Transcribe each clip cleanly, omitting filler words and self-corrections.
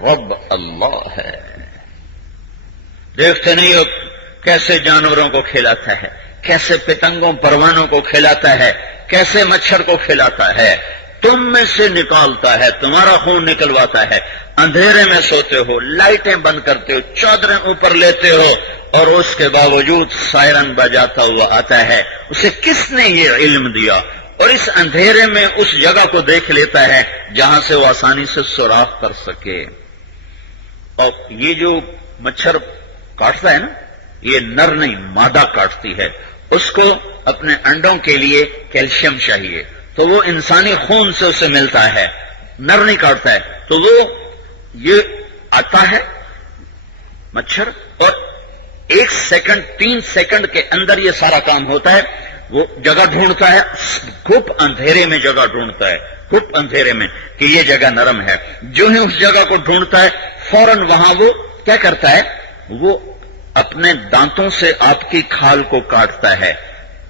رب اللہ ہے۔ دیکھتے نہیں ہو کیسے جانوروں کو کھلاتا ہے، کیسے پتنگوں پروانوں کو کھلاتا ہے، کیسے مچھر کو کھلاتا ہے، تم میں سے نکالتا ہے، تمہارا خون نکلواتا ہے، اندھیرے میں سوتے ہو، لائٹیں بند کرتے ہو، چادریں اوپر لیتے ہو، اور اس کے باوجود سائرن بجاتا ہوا آتا ہے۔ اسے کس نے یہ علم دیا؟ اور اس اندھیرے میں اس جگہ کو دیکھ لیتا ہے جہاں سے وہ آسانی سے سوراخ کر سکے۔ اور یہ جو مچھر کاٹتا ہے نا، یہ نر نہیں مادہ کاٹتی ہے، اس کو اپنے انڈوں کے لیے کیلشیم چاہیے، تو وہ انسانی خون سے اسے ملتا ہے، نر نہیں کاٹتا ہے، تو وہ یہ آتا ہے مچھر، اور 1 سیکنڈ 3 سیکنڈ کے اندر یہ سارا کام ہوتا ہے۔ وہ جگہ ڈھونڈتا ہے، گھپ اندھیرے میں جگہ ڈھونڈتا ہے، گھپ اندھیرے میں کہ یہ جگہ نرم ہے، جو ہی اس جگہ کو ڈھونڈتا ہے فوراً وہاں وہ کیا کرتا ہے، وہ اپنے دانتوں سے آپ کی کھال کو کاٹتا ہے۔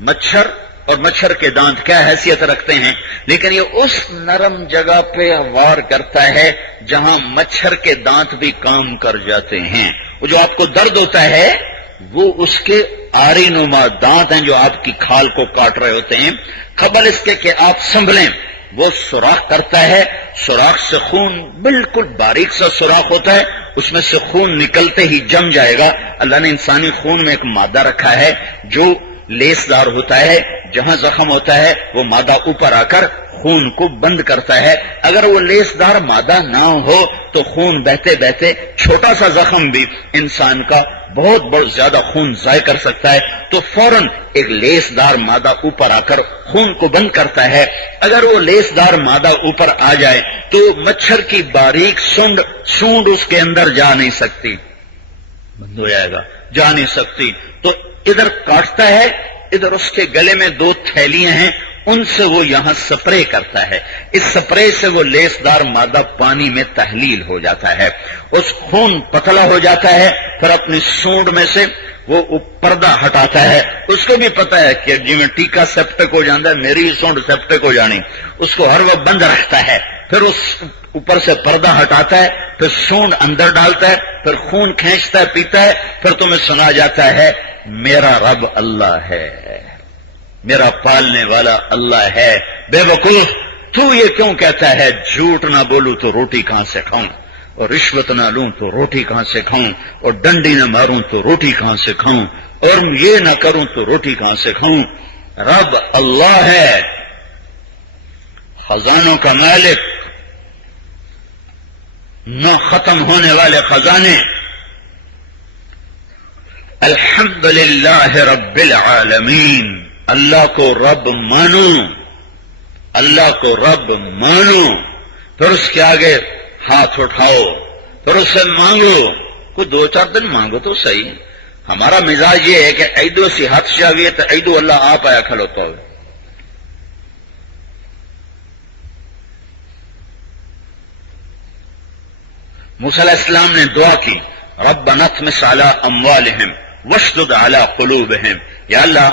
مچھر اور مچھر کے دانت کیا حیثیت رکھتے ہیں، لیکن یہ اس نرم جگہ پہ وار کرتا ہے جہاں مچھر کے دانت بھی کام کر جاتے ہیں۔ وہ جو آپ کو درد ہوتا ہے وہ اس کے آری نما دانت ہیں جو آپ کی کھال کو کاٹ رہے ہوتے ہیں، قبل اس کے کہ آپ سنبھلیں وہ سوراخ کرتا ہے، سوراخ سے خون، بالکل باریک سا سوراخ ہوتا ہے، اس میں سے خون نکلتے ہی جم جائے گا۔ اللہ نے انسانی خون میں ایک مادہ رکھا ہے جو لیس دار ہوتا ہے، جہاں زخم ہوتا ہے وہ مادہ اوپر آ کر خون کو بند کرتا ہے۔ اگر وہ لیس دار مادہ نہ ہو تو خون بہتے بہتے چھوٹا سا زخم بھی انسان کا بہت زیادہ خون ضائع کر سکتا ہے، تو فوراً ایک لیس دار مادہ اوپر آ کر خون کو بند کرتا ہے۔ اگر وہ لیس دار مادہ اوپر آ جائے تو مچھر کی باریک سونڈ اس کے اندر جا نہیں سکتی، بند ہو جائے گا، جا نہیں سکتی، تو ادھر کاٹتا ہے، ادھر اس کے گلے میں 2 تھیلیاں ہیں، ان سے وہ یہاں سپرے کرتا ہے، اس سپرے سے وہ لیس دار مادہ پانی میں تحلیل ہو جاتا ہے، اس خون پتلا ہو جاتا ہے، پھر اپنی سونڈ میں سے وہ پردہ ہٹاتا ہے۔ اس کو بھی پتا ہے کہ جی میں ٹیکا سیپٹک ہو جاتا ہے، میری سونڈ سیپٹک ہو جانی، اس کو ہر وقت بند رکھتا ہے، پھر اس اوپر سے پردہ ہٹاتا ہے، پھر سونڈ اندر ڈالتا ہے، پھر خون کھینچتا ہے، پیتا ہے، پھر تمہیں سنا جاتا ہے میرا رب اللہ ہے، میرا پالنے والا اللہ ہے۔ بے وقوف، تو یہ کیوں کہتا ہے جھوٹ نہ بولوں تو روٹی کہاں سے کھاؤں، اور رشوت نہ لوں تو روٹی کہاں سے کھاؤں، اور ڈنڈی نہ ماروں تو روٹی کہاں سے کھاؤں، اور یہ نہ کروں تو روٹی کہاں سے کھاؤں۔ رب اللہ ہے، خزانوں کا مالک، نہ ختم ہونے والے خزانے۔ الحمدللہ رب العالمین، اللہ کو رب مانو، اللہ کو رب مانو، پھر اس کے آگے ہاتھ اٹھاؤ، پھر اس سے مانگو، کوئی 2-4 دن مانگو تو صحیح۔ ہمارا مزاج یہ ہے کہ ایدو سی ہاتھ چاہیے تو ایدو اللہ آپ آیا کھلوتا ہو۔ موسیٰ علیہ السلام نے دعا کی، ربنا اطمس علی اموالہم واشدد علی قلوبہم، یا اللہ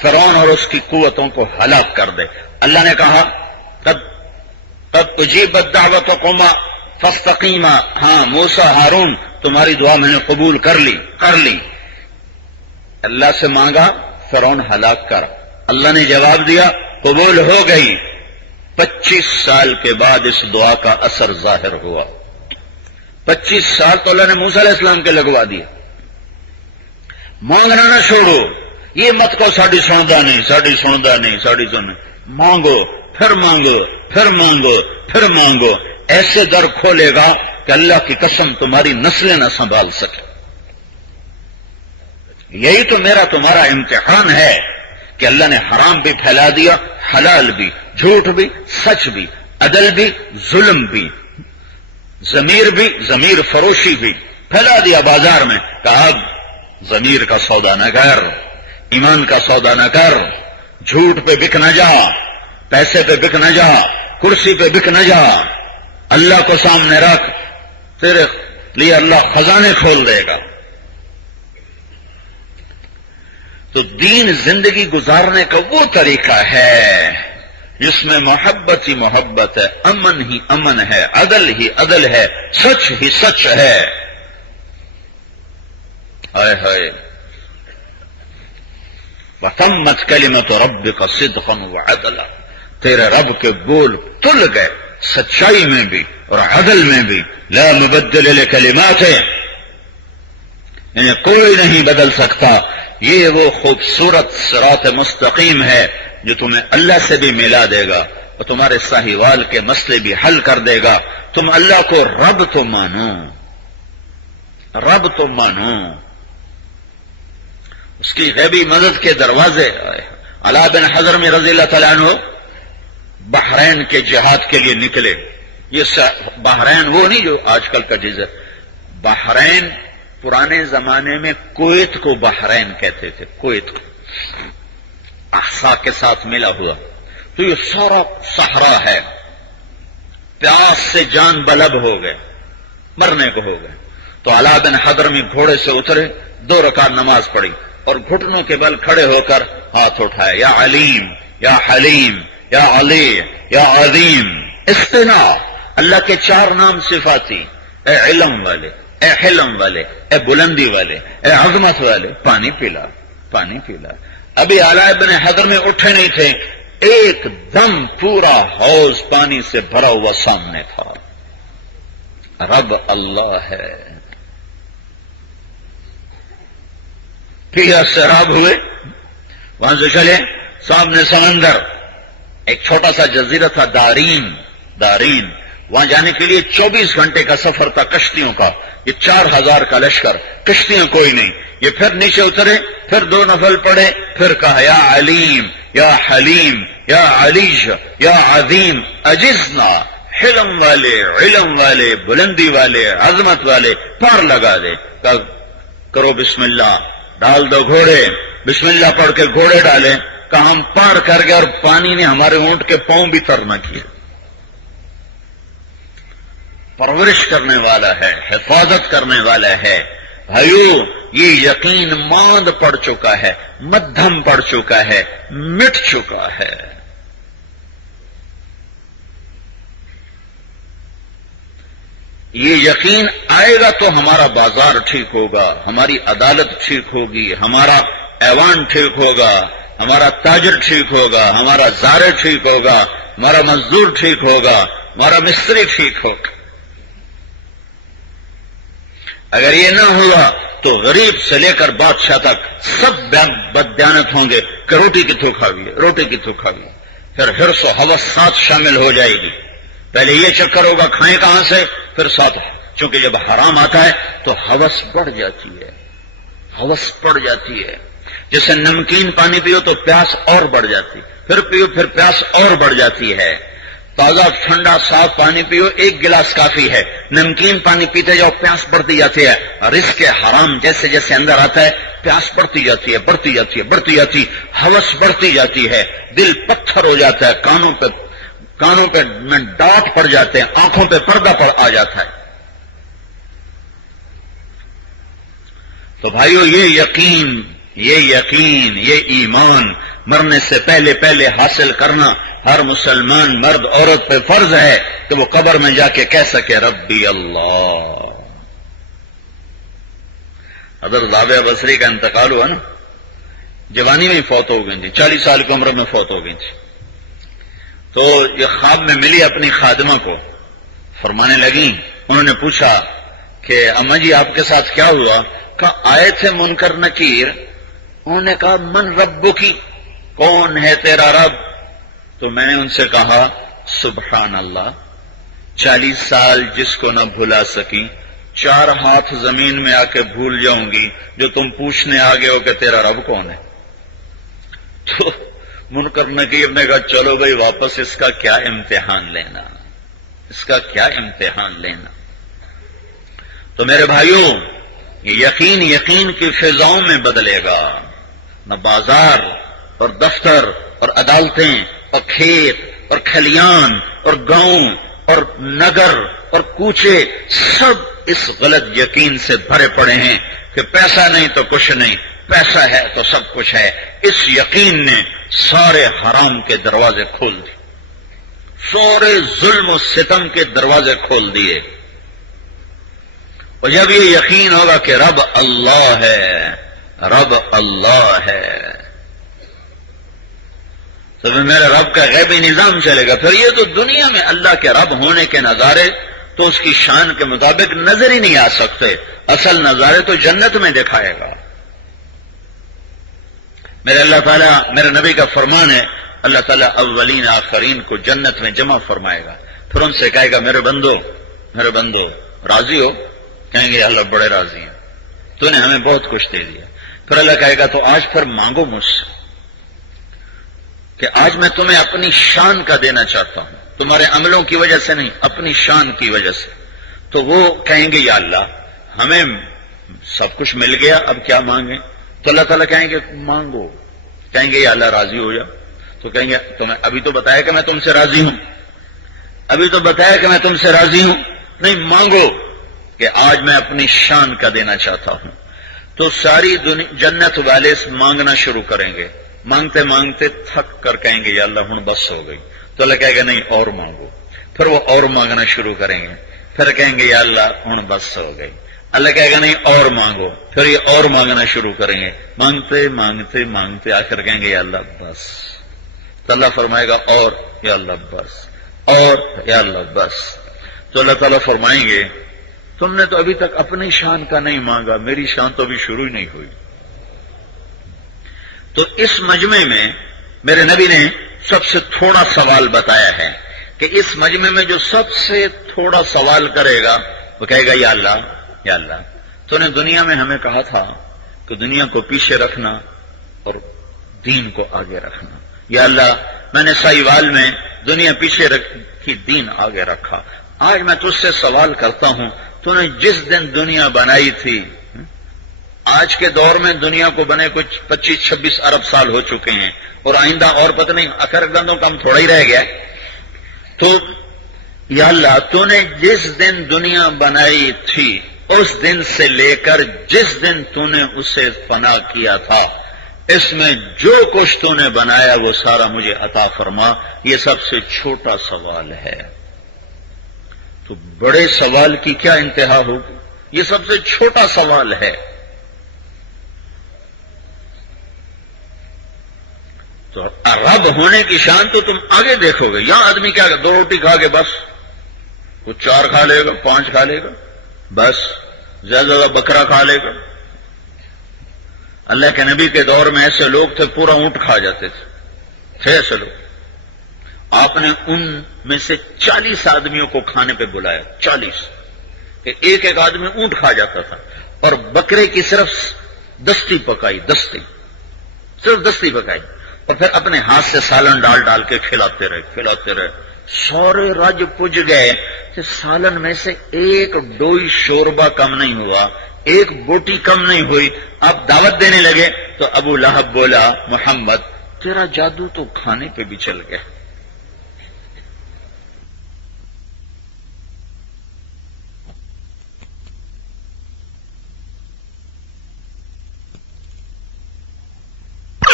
فرعون اور اس کی قوتوں کو ہلاک کر دے۔ اللہ نے کہا قد اجیبت دعوتکما فاستقیما، ہاں موسیٰ ہارون تمہاری دعا میں نے قبول کر لی۔ اللہ سے مانگا فرعون ہلاک کر، اللہ نے جواب دیا قبول ہو گئی۔ 25 سال کے بعد اس دعا کا اثر ظاہر ہوا۔ 25 سال تو اللہ نے موسیٰ علیہ السلام کے لگوا دیے۔ مانگنا نہ چھوڑو، یہ مت کو ساڑی سندا نہیں، ساڑی سندا نہیں، ساڑی سن، مانگو، پھر مانگو، پھر مانگو، پھر مانگو، ایسے در کھولے گا کہ اللہ کی قسم تمہاری نسلیں نہ سنبھال سکے۔ یہی تو میرا تمہارا امتحان ہے کہ اللہ نے حرام بھی پھیلا دیا، حلال بھی، جھوٹ بھی، سچ بھی، عدل بھی، ظلم بھی، ضمیر بھی، ضمیر فروشی بھی پھیلا دیا بازار میں، کہا اب ضمیر کا سودا نہ کر، ایمان کا سودا نہ کر، جھوٹ پہ بک نہ جا، پیسے پہ بک نہ جا، کرسی پہ بک نہ جا، اللہ کو سامنے رکھ، تیرے لیے اللہ خزانے کھول دے گا۔ تو دین زندگی گزارنے کا وہ طریقہ ہے جس میں محبت ہی محبت ہے، امن ہی امن ہے، عدل ہی عدل ہے، سچ ہی سچ ہے۔ ہائے ہائے، وَتَمَّتْ كَلِمَةُ رَبِّكَ صِدْقًا وَعَدْلًا، تیرے رب کے بول تل گئے سچائی میں بھی اور عدل میں بھی۔ لا مبدل لکلماتہ، انہیں کوئی نہیں بدل سکتا۔ یہ وہ خوبصورت صراط مستقیم ہے جو تمہیں اللہ سے بھی ملا دے گا اور تمہارے ساہیوال کے مسئلے بھی حل کر دے گا۔ تم اللہ کو رب تو مانو، رب تو مانو، اس کی غیبی مدد کے دروازے۔ علا بن حضرم رضی اللہ تعالیٰ عنہ بحرین کے جہاد کے لیے نکلے۔ یہ بحرین وہ نہیں جو آج کل کا جزر، بحرین پرانے زمانے میں کویت کو بحرین کہتے تھے، کویت کو، احسا کے ساتھ ملا ہوا۔ تو یہ سارا صحرا ہے، پیاس سے جان بلب ہو گئے، مرنے کو ہو گئے۔ تو علا بن حضرمی گھوڑے سے اترے، 2 رکعت نماز پڑھی اور گھٹنوں کے بل کھڑے ہو کر ہاتھ اٹھائے، یا علیم یا حلیم یا علی یا عظیم۔ استنا، اللہ کے 4 نام صفاتی، اے علم والے، اے حلم والے، اے بلندی والے، اے عظمت والے، پانی پلا، پانی پلا۔ ابھی علا بن حضر میں اٹھے نہیں تھے، ایک دم پورا حوض پانی سے بھرا ہوا سامنے تھا۔ رب اللہ ہے۔ پھر سیراب ہوئے، وہاں سے چلے، سامنے سمندر، ایک چھوٹا سا جزیرہ تھا دارین، دارین، وہاں جانے کے لیے 24 گھنٹے کا سفر تھا کشتیوں کا۔ یہ 4000 کا لشکر، کشتیاں کوئی نہیں۔ یہ پھر نیچے اترے، پھر 2 نفل پڑے، پھر کہا یا علیم یا حلیم یا علیج یا عظیم اجزنا، حلم والے، علم والے، بلندی والے، عظمت والے، پار لگا دے۔ کہا کرو بسم اللہ، ڈال دو گھوڑے، بسم اللہ پڑھ کے گھوڑے ڈالے۔ کہا ہم پار کر گئے اور پانی نے ہمارے اونٹ کے پاؤں بھی تر نہ کیے۔ پرورش کرنے والا ہے، حفاظت کرنے والا ہے۔ بھائیو، یہ یقین ماند پڑ چکا ہے، مدھم پڑ چکا ہے، مٹ چکا ہے۔ یہ یقین آئے گا تو ہمارا بازار ٹھیک ہوگا، ہماری عدالت ٹھیک ہوگی، ہمارا ایوان ٹھیک ہوگا، ہمارا تاجر ٹھیک ہوگا، ہمارا زارع ٹھیک ہوگا، ہمارا مزدور ٹھیک ہوگا، ہمارا مستری ٹھیک ہوگا۔ اگر یہ نہ ہوا تو غریب سے لے کر بادشاہ تک سب بددیانت ہوں گے کہ روٹی کی تو کھاوی ہے، روٹی کی تو کھاوی ہے۔ پھر حرص و ہوس ساتھ شامل ہو جائے گی۔ پہلے یہ چکر ہوگا کھائیں کہاں سے، پھر ساتھ، چونکہ جب حرام آتا ہے تو ہوس بڑھ جاتی ہے، ہوس بڑھ جاتی ہے۔ جیسے نمکین پانی پیو تو پیاس اور بڑھ جاتی، پھر پیو پھر پیاس اور بڑھ جاتی ہے۔ تازہ ٹھنڈا صاف پانی پیو، 1 گلاس کافی ہے۔ نمکین پانی پیتے جاؤ، پیاس بڑھتی جاتی ہے۔ رزق حرام جیسے جیسے اندر آتا ہے پیاس بڑھتی جاتی ہے، بڑھتی جاتی ہے، بڑھتی جاتی، ہوس بڑھتی جاتی ہے، دل پتھر ہو جاتا ہے، کانوں پہ میں ڈاٹ پڑ جاتے ہیں، آنکھوں پہ پردہ پڑ آ جاتا ہے۔ تو بھائیو، یہ یقین، یہ ایمان مرنے سے پہلے پہلے حاصل کرنا ہر مسلمان مرد عورت پہ فرض ہے کہ وہ قبر میں جا کے کہہ سکے ربی اللہ۔ حضرت رابعہ بصری کا انتقال ہوا نا، جوانی میں فوت ہو گئی تھی، 40 سال کی عمر میں فوت ہو گئی تھی۔ تو یہ خواب میں ملی اپنی خادمہ کو، فرمانے لگی، انہوں نے پوچھا کہ اماں جی آپ کے ساتھ کیا ہوا؟ کہا آئے تھے منکر نکیر، انہوں نے کہا من ربو کی، کون ہے تیرا رب؟ تو میں نے ان سے کہا سبحان اللہ، 40 سال جس کو نہ بھلا سکی، 4 ہاتھ زمین میں آ کے بھول جاؤں گی جو تم پوچھنے آگے ہو کہ تیرا رب کون ہے۔ تو منکر نکیر نے کہا چلو بھائی واپس، اس کا کیا امتحان لینا، اس کا کیا امتحان لینا۔ تو میرے بھائیوں، یہ یقین کی فضاؤں میں بدلے گا، نہ بازار اور دفتر اور عدالتیں اور کھیت اور کھلیان اور گاؤں اور نگر اور کوچے سب اس غلط یقین سے بھرے پڑے ہیں کہ پیسہ نہیں تو کچھ نہیں، پیسہ ہے تو سب کچھ ہے۔ اس یقین نے سارے حرام کے دروازے کھول دیے۔ سارے ظلم و ستم کے دروازے کھول دیے. اور جب یہ یقین ہوگا کہ رب اللہ ہے، رب اللہ ہے، تو پھر میرے رب کا غیبی نظام چلے گا. پھر یہ تو دنیا میں اللہ کے رب ہونے کے نظارے تو اس کی شان کے مطابق نظر ہی نہیں آ سکتے. اصل نظارے تو جنت میں دکھائے گا. میرے اللہ تعالیٰ، میرے نبی کا فرمان ہے، اللہ تعالیٰ اولین آخرین کو جنت میں جمع فرمائے گا. پھر ان سے کہے گا میرے بندو، میرے بندو راضی ہو؟ کہیں گے اللہ بڑے راضی ہیں، تو نے ہمیں بہت کچھ دے دیا. پھر اللہ کہے گا تو آج پھر مانگو مجھ سے کہ آج میں تمہیں اپنی شان کا دینا چاہتا ہوں، تمہارے عملوں کی وجہ سے نہیں، اپنی شان کی وجہ سے. تو وہ کہیں گے یا اللہ ہمیں سب کچھ مل گیا، اب کیا مانگیں؟ تو اللہ تعالیٰ کہیں گے مانگو. کہیں گے یا اللہ راضی ہو جا. تو کہیں گے تمہیں ابھی تو بتایا کہ میں تم سے راضی ہوں، ابھی تو بتایا کہ میں تم سے راضی ہوں. نہیں، مانگو کہ آج میں اپنی شان کا دینا چاہتا ہوں. تو ساری جنت والے مانگنا شروع کریں گے. مانگتے مانگتے تھک کر کہیں گے یا اللہ ہوں بس ہو گئی. تو اللہ کہے گا نہیں اور مانگو. پھر وہ اور مانگنا شروع کریں گے. پھر کہیں گے یا اللہ ہوں بس ہو گئی. اللہ کہے گا نہیں اور مانگو. پھر یہ اور مانگنا شروع کریں گے. مانگتے مانگتے مانگتے آخر کہیں گے یا اللہ بس. تو اللہ فرمائے گا اور، یا اللہ بس، اور، یا اللہ بس. تو اللہ تعالیٰ فرمائیں گے تم نے تو ابھی تک اپنی شان کا نہیں مانگا، میری شان تو ابھی شروع ہی نہیں ہوئی. تو اس مجمع میں میرے نبی نے سب سے تھوڑا سوال بتایا ہے کہ اس مجمع میں جو سب سے تھوڑا سوال کرے گا وہ کہے گا یا اللہ، یا اللہ تو نے دنیا میں ہمیں کہا تھا کہ دنیا کو پیچھے رکھنا اور دین کو آگے رکھنا. یا اللہ میں نے سائیوال میں دنیا پیچھے رکھی، دین آگے رکھا. آج میں تجھ سے سوال کرتا ہوں، تو نے جس دن دنیا بنائی تھی، آج کے دور میں دنیا کو بنے کچھ 25-26 ارب سال ہو چکے ہیں، اور آئندہ اور پتہ نہیں اکر گندوں کم تھوڑا ہی رہ گیا. تو یا اللہ تو نے جس دن دنیا بنائی تھی اس دن سے لے کر جس دن تو نے اسے فنا کیا تھا، اس میں جو کچھ تو نے بنایا وہ سارا مجھے عطا فرما. یہ سب سے چھوٹا سوال ہے. تو بڑے سوال کی کیا انتہا ہوگی؟ یہ سب سے چھوٹا سوال ہے. تو رب ہونے کی شان تو تم آگے دیکھو گے. یہاں آدمی کیا 2 روٹی کھا کے بس، کچھ 4 کھا لے گا، 5 کھا لے گا، بس زیادہ زیادہ بکرا کھا لے گا. اللہ کے نبی کے دور میں ایسے لوگ تھے پورا اونٹ کھا جاتے تھے ایسے لوگ. آپ نے ان میں سے 40 آدمیوں کو کھانے پہ بلایا، 40، کہ ایک ایک آدمی اونٹ کھا جاتا تھا. اور بکرے کی صرف دستی پکائی، صرف دستی پکائی، اور پھر اپنے ہاتھ سے سالن ڈال ڈال کے کھلاتے رہے. سارے رج پج گئے کہ سالن میں سے ایک ڈوئی شوربہ کم نہیں ہوا، ایک بوٹی کم نہیں ہوئی. آپ دعوت دینے لگے تو ابو لہب بولا محمد تیرا جادو تو کھانے پہ بھی چل گیا.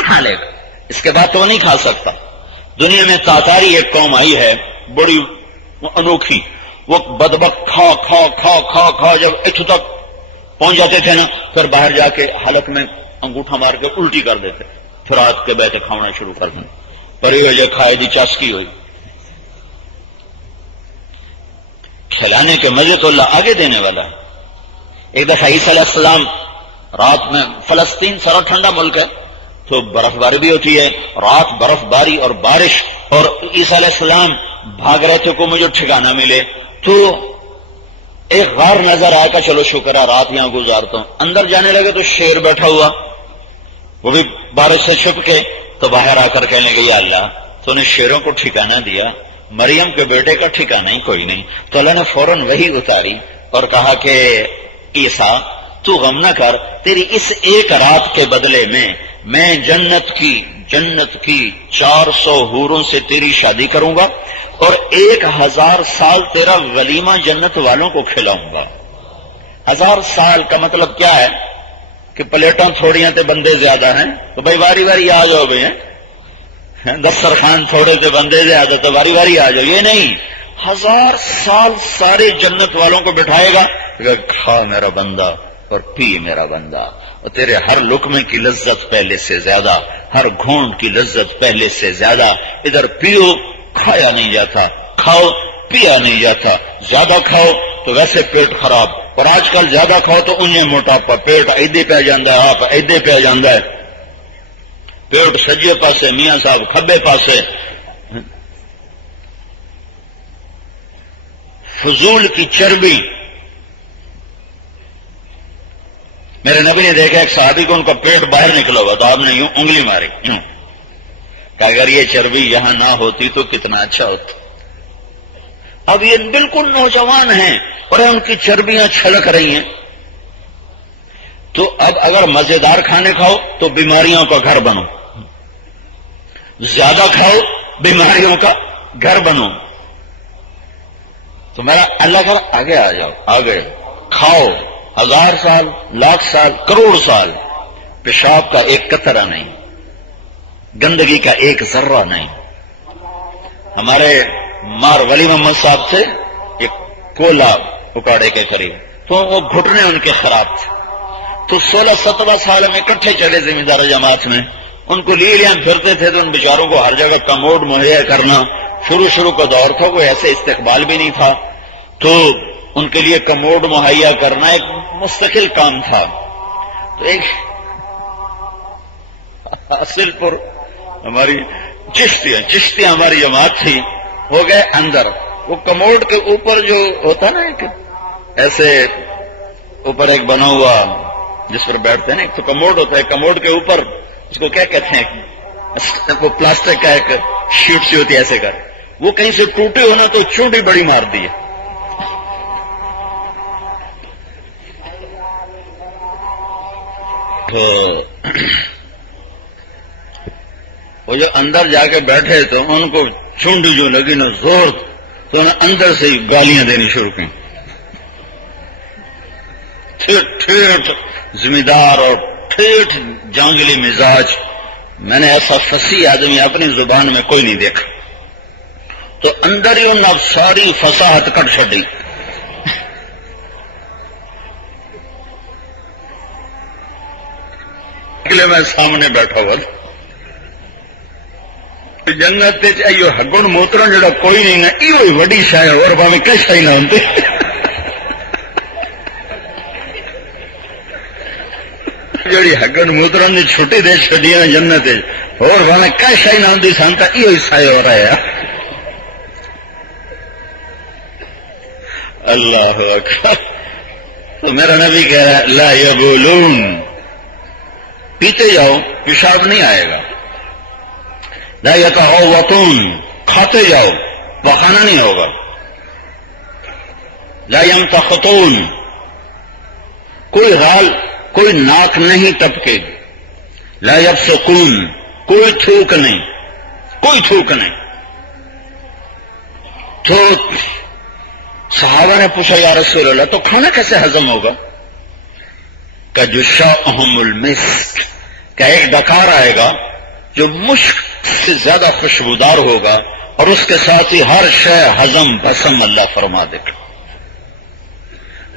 کھا لے گا، اس کے بعد تو وہ نہیں کھا سکتا. دنیا میں تاتاری ایک قوم آئی ہے بڑی انوکھی. وہ بدبخت کھا کھا کھا کھا کھا جب اتھ تک پہنچ جاتے تھے نا، پھر باہر جا کے حلق میں انگوٹھا مار کے الٹی کر دیتے، پھر رات کے بیٹھے کھانا شروع کر دیں. پری وجہ کھائے دی چاسکی ہوئی. کھلانے کے مزے تو اللہ آگے دینے والا ہے. ایک دفعہ عیسیٰ علیہ السلام رات میں، فلسطین سارا ٹھنڈا ملک ہے تو برف باری بھی ہوتی ہے، رات برف باری اور بارش، اور عیسیٰ علیہ السلام بھاگ رہے تھے کو مجھے ٹھکانہ ملے. تو ایک غار نظر آیا کہ چلو شکر ہے رات یہاں گزارتا ہوں. اندر جانے لگے تو شیر بیٹھا ہوا، وہ بھی بارش سے چھپ کے. تو باہر آ کر کہنے لگے یا اللہ تو نے شیروں کو ٹھکانہ دیا، مریم کے بیٹے کا ٹھکانہ ہی کوئی نہیں. تو اللہ نے فوراً وہی اتاری اور کہا کہ عیسیٰ تو غم نہ کر، تیری اس ایک رات کے بدلے میں جنت کی 400 حوروں سے تیری شادی کروں گا اور 1000 سال تیرا ولیمہ جنت والوں کو کھلاؤں گا. 1000 سال کا مطلب کیا ہے کہ پلیٹاں تھوڑیاں تے بندے زیادہ ہیں، تو بھائی واری واری آ جاؤ بھائی. دسترخوان تھوڑے سے بندے سے آجا تو باری باری آ جاؤ، یہ نہیں، 1000 سال سارے جنت والوں کو بٹھائے گا، کھا میرا بندہ اور پی میرا بندہ، اور تیرے ہر لقمے کی لذت پہلے سے زیادہ، ہر گھونٹ کی لذت پہلے سے زیادہ، ادھر پیو کھایا نہیں جاتا، کھاؤ پیا نہیں جاتا، زیادہ کھاؤ تو ویسے پیٹ خراب، اور آج کل زیادہ کھاؤ تو انہیں موٹاپا، پیٹ ایدے پہ جاندہ ہے، آپ ایدے پہ جاندہ ہے، پیٹ سجے پاسے، میاں صاحب کھبے پاسے، فضول کی چربی۔ میرے نبی نے دیکھا ایک صحابی کو، ان کا پیٹ باہر نکلا ہوا، تو آپ نے یوں انگلی ماری، کہ اگر یہ چربی یہاں نہ ہوتی تو کتنا اچھا ہوتا۔ اب یہ بالکل نوجوان ہیں اور ان کی چربیاں چھلک رہی ہیں، تو اب اگر مزیدار کھانے کھاؤ تو بیماریوں کا گھر بنو، زیادہ کھاؤ بیماریوں کا گھر بنو۔ تو میرا اللہ کر آگے آ جاؤ، آگے کھاؤ، 1000 سال، لاکھ سال، کروڑ سال، پیشاب کا ایک قطرہ نہیں، گندگی کا ایک ذرہ نہیں۔ ہمارے مار ولی محمد صاحب سے ایک کولا اکاڑے کے قریب، تو وہ گھٹنے ان کے خراب تھے، تو 16-17 سال ہم اکٹھے چلے زمیندار جماعت میں، ان کو لیے ہم پھرتے تھے، تو ان بیچاروں کو ہر جگہ کموڈ مہیا کرنا، شروع کا دور تھا، کوئی ایسے استقبال بھی نہیں تھا، تو ان کے لیے کموڈ مہیا کرنا ایک مستقل کام تھا۔ تو ایک اصل پر ہماری چشتیاں ہماری جماعت تھی، ہو گئے اندر، وہ کموڈ کے اوپر جو ہوتا نا ایک ایسے اوپر ایک بنا ہوا جس پر بیٹھتے ہیں نا، ایک تو کموڈ ہوتا ہے، کموڈ کے اوپر اس کو کیا کہتے ہیں، وہ پلاسٹک کا ایک شیٹ سی ہوتی ہے ایسے کر، وہ کہیں سے ٹوٹے ہونا تو چونٹی بڑی مار دی ہے۔ تو وہ جو اندر جا کے بیٹھے تو ان کو چونڈی جو لگی نا زور، تو انہیں اندر سے ہی گالیاں دینی شروع کی، ٹھیٹ زمیندار اور ٹھیٹ جانگلی مزاج، میں نے ایسا فصیح آدمی اپنی زبان میں کوئی نہیں دیکھا۔ تو اندر ہی ان اب ساری فصاحت کٹ چھڑی، میں سامنے بیٹھا ہوا جنت چاہیے ہگن موترن جڑا کوئی نہیں نا، یہ وڈی شاید اور باویں کئی شائی نہ ہوتی، جڑی ہگن موترن کی چھٹی دے چڈی نا جنت، اور باویں کئی شائی نہ ہوتی، سن تو یہ سائے ہو رہا ہے۔ اللہ اکبر۔ تو میرا نبی کہہ رہا ہے لا یبولون، پیتے جاؤ پیشاب نہیں آئے گا، لا یتغوطون، کھاتے جاؤ پخانا نہیں ہوگا، لا ینتخطون، کوئی غال کوئی ناک نہیں ٹپکے گی، لا یبصقون، کوئی تھوک نہیں، کوئی تھوک نہیں۔ تو صحابہ نے پوچھا یا رسول اللہ تو کھانا کیسے ہضم ہوگا؟ کہ جشاؤہم المسک، کہ ایک ڈکار آئے گا جو مشک سے زیادہ خوشبودار ہوگا، اور اس کے ساتھ ہی ہر شے ہضم بسم اللہ فرما دے گا۔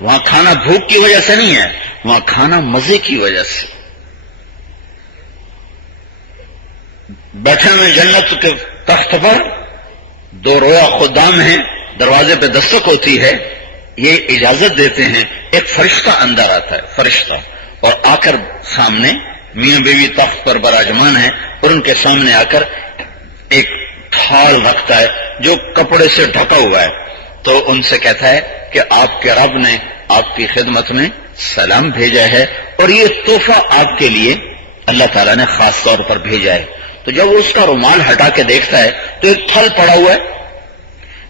وہاں کھانا بھوک کی وجہ سے نہیں ہے، وہاں کھانا مزے کی وجہ سے۔ بیٹھے ہوئے جنت کے تخت پر 2 رویا خدام ہیں، دروازے پہ دستک ہوتی ہے، یہ اجازت دیتے ہیں، ایک فرشتہ اندر آتا ہے، فرشتہ، اور آ کر سامنے میاں بیوی تخت پر براجمان ہے، اور ان کے سامنے آ کر ایک تھال رکھتا ہے جو کپڑے سے ڈھکا ہوا ہے، تو ان سے کہتا ہے کہ آپ کے رب نے آپ کی خدمت میں سلام بھیجا ہے، اور یہ تحفہ آپ کے لیے اللہ تعالیٰ نے خاص طور پر بھیجا ہے۔ تو جب وہ اس کا رومال ہٹا کے دیکھتا ہے تو ایک پھل پڑا ہوا ہے،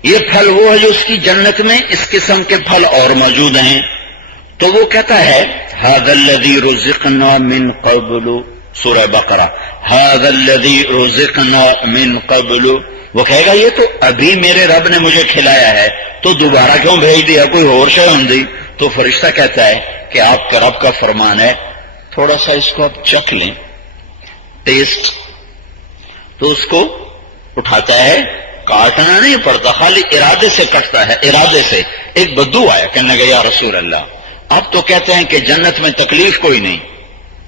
یہ پھل وہ ہے جو اس کی جنت میں اس قسم کے پھل اور موجود ہیں۔ تو وہ کہتا ہے هذا الذي رزقنا من قبل، سورہ بقرہ، هذا الذي رزقنا من قبل، وہ کہے گا یہ تو ابھی میرے رب نے مجھے کھلایا ہے، تو دوبارہ کیوں بھیج دیا، کوئی اور شے ہوندی؟ تو فرشتہ کہتا ہے کہ آپ کے رب کا فرمان ہے تھوڑا سا اس کو آپ چکھ لیں، ٹیسٹ۔ تو اس کو اٹھاتا ہے، کاٹنا نہیں پڑتا، خالی ارادے سے کٹتا ہے، ارادے سے۔ ایک بدو آیا کہنے لگا یا رسول اللہ آپ تو کہتے ہیں کہ جنت میں تکلیف کوئی نہیں،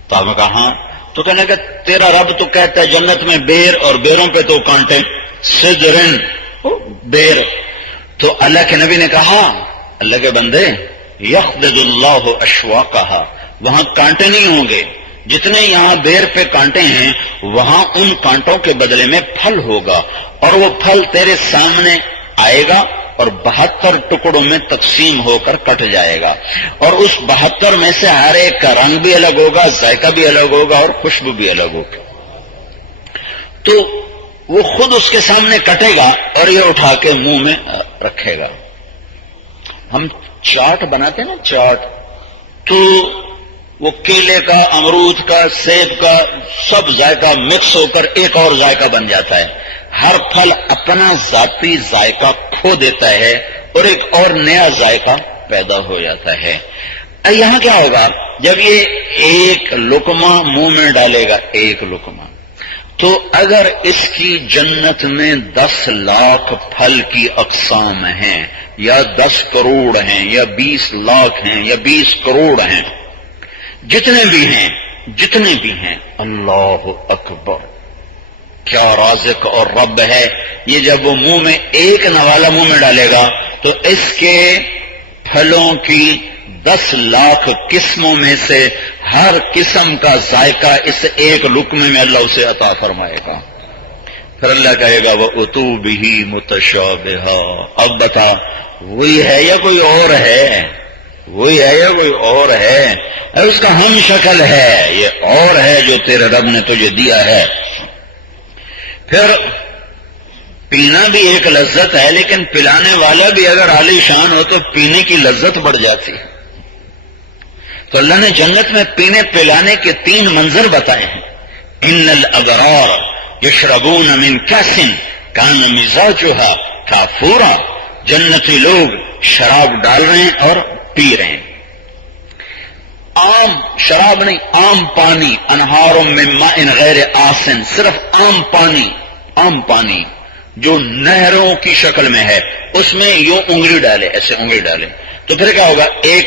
تو آپ نے کہا ہاں، تو کہنے لگا تیرا رب تو کہتا ہے جنت میں بیر اور بیروں پہ تو کانٹے، سدرن بیر۔ تو اللہ کے نبی نے کہا اللہ کے بندے یخدد اللہ اشواقہا، وہاں کانٹے نہیں ہوں گے، جتنے یہاں بیر پہ کانٹے ہیں وہاں ان کانٹوں کے بدلے میں پھل ہوگا، اور وہ پھل تیرے سامنے آئے گا اور 72 ٹکڑوں میں تقسیم ہو کر کٹ جائے گا، اور اس 72 میں سے ہر ایک کا رنگ بھی الگ ہوگا، ذائقہ بھی الگ ہوگا اور خوشبو بھی الگ ہوگی۔ تو وہ خود اس کے سامنے کٹے گا اور یہ اٹھا کے منہ میں رکھے گا۔ ہم چاٹ بناتے ہیں نا، چاٹ، تو وہ کیلے کا، امرود کا، سیب کا سب ذائقہ مکس ہو کر ایک اور ذائقہ بن جاتا ہے۔ ہر پھل اپنا ذاتی ذائقہ کھو دیتا ہے اور ایک اور نیا ذائقہ پیدا ہو جاتا ہے۔ یہاں کیا ہوگا جب یہ ایک لقمہ منہ میں ڈالے گا، ایک لقمہ، تو اگر اس کی جنت میں 10 لاکھ پھل کی اقسام ہیں، یا 10 کروڑ ہیں، یا 20 لاکھ ہیں، یا 20 کروڑ ہیں، جتنے بھی ہیں، اللہ اکبر، کیا رازق اور رب ہے یہ۔ جب وہ منہ میں ایک نوالا منہ میں ڈالے گا تو اس کے پھلوں کی 10 لاکھ قسموں میں سے ہر قسم کا ذائقہ اس ایک لقمے میں اللہ اسے عطا فرمائے گا۔ پھر اللہ کہے گا وَأُتُوا بِهِ مُتَشَابِهًا، اب بتا وہی ہے یا کوئی اور ہے، وہی ہے یا کوئی اور ہے، اس کا ہم شکل ہے، یہ اور ہے جو تیرے رب نے تجھے دیا ہے۔ پھر پینا بھی ایک لذت ہے، لیکن پلانے والا بھی اگر عالی شان ہو تو پینے کی لذت بڑھ جاتی ہے۔ تو اللہ نے جنت میں پینے پلانے کے 3 منظر بتائے ہیں۔ ان الابرار یشربون من کاس کان مزاجها کافورا، جنتی لوگ شراب ڈال رہے ہیں اور پی رہے ہیں۔ عام شراب نہیں، عام پانی، انہار من ماء غیر آسن، صرف عام پانی جو نہروں کی شکل میں ہے، اس میں یوں انگلی ڈالے، ایسے انگلی ڈالے تو پھر کیا ہوگا، ایک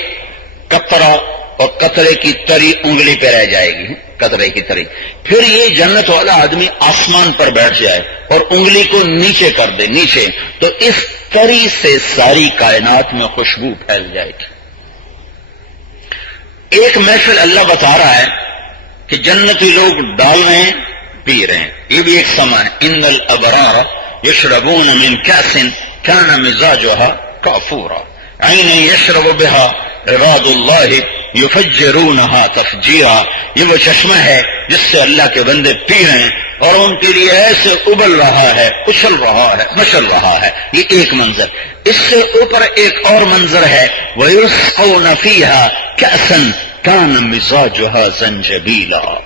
قطرہ اور قطرے کی تری انگلی پہ رہ جائے گی، قطرے کی تری۔ پھر یہ جنت والا آدمی آسمان پر بیٹھ جائے اور انگلی کو نیچے کر دے، نیچے، تو اس تری سے ساری کائنات میں خوشبو پھیل جائے گی۔ ایک محفل اللہ بتا رہا ہے کہ جنتی لوگ ڈال رہے ہیں، پی رہے ہیں، یہ بھی ایک سما ہے۔ ان الابرار یشربون من کاس کان مزاجها کافورا عین یشرب بها عباد اللہ یفجرونها تفجیرا، یہ وہ چشمہ ہے جس سے اللہ کے بندے پی رہے ہیں اور ان کے لیے ایسے ابل رہا ہے، اچھل رہا ہے، مچل رہا ہے۔ یہ ایک منظر۔ اس سے اوپر ایک اور منظر ہے وَيُسْقَوْنَ فِيهَا كَأْسًا كَانَ مِزَاجُهَا زَنْجَبِيلًا،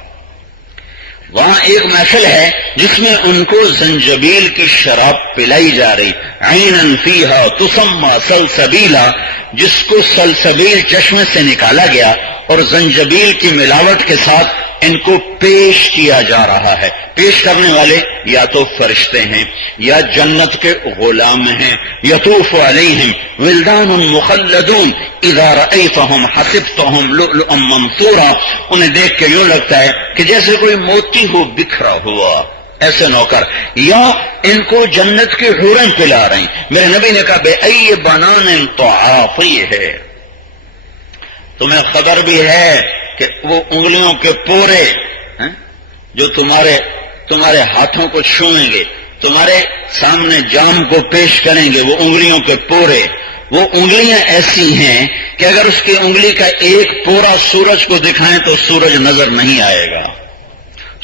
وہاں ایک محفل ہے جس میں ان کو زنجبیل کی شراب پلائی جا رہی، عیناً فیہا تسمى سلسبیلا، جس کو سلسبیل چشمے سے نکالا گیا اور زنجبیل کی ملاوٹ کے ساتھ ان کو پیش کیا جا رہا ہے۔ پیش کرنے والے یا تو فرشتے ہیں یا جنت کے غلام ہیں۔ یطوف علیہم ولدان مخلدون اذا رأیتہم حسبتہم لؤلؤا منثورا، انہیں دیکھ کے یوں لگتا ہے کہ جیسے کوئی موتی ہو بکھرا ہوا، ایسے نوکر، یا ان کو جنت کی حوریں پلا رہی۔ میرے نبی نے کہا بے ای بنان تعاطی ہے، تمہیں خبر بھی ہے کہ وہ انگلیوں کے پورے جو تمہارے ہاتھوں کو چھوئیں گے، تمہارے سامنے جام کو پیش کریں گے، وہ انگلیوں کے پورے، وہ انگلیاں ایسی ہیں کہ اگر اس کی انگلی کا ایک پورا سورج کو دکھائیں تو سورج نظر نہیں آئے گا،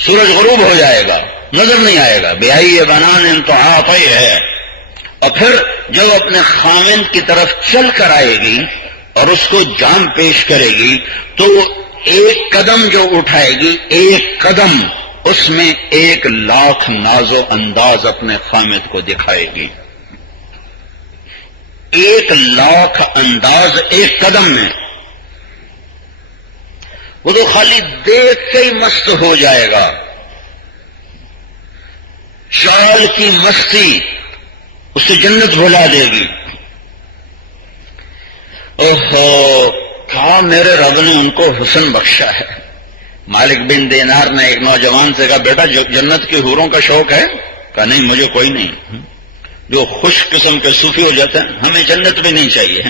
سورج غروب ہو جائے گا، نظر نہیں آئے گا۔ بیائی بنان تعاطی ہے۔ اور پھر جب اپنے خامند کی طرف چل کر آئے گی اور اس کو جام پیش کرے گی تو ایک قدم جو اٹھائے گی، ایک قدم، اس میں 1,00,000 ناز و انداز اپنے خامد کو دکھائے گی۔ 1,00,000 انداز ایک قدم میں، وہ تو خالی دیکھ کے ہی مست ہو جائے گا۔ چال کی مستی اسے جنت بھلا دے گی. اوہو، کہا میرے رب نے ان کو حسن بخشا ہے. مالک بن دینار نے ایک نوجوان سے کہا بیٹا جنت کی حوروں کا شوق ہے؟ کہا نہیں مجھے کوئی نہیں. جو خوش قسم کے صوفی ہو جاتے ہیں ہمیں جنت بھی نہیں چاہیے.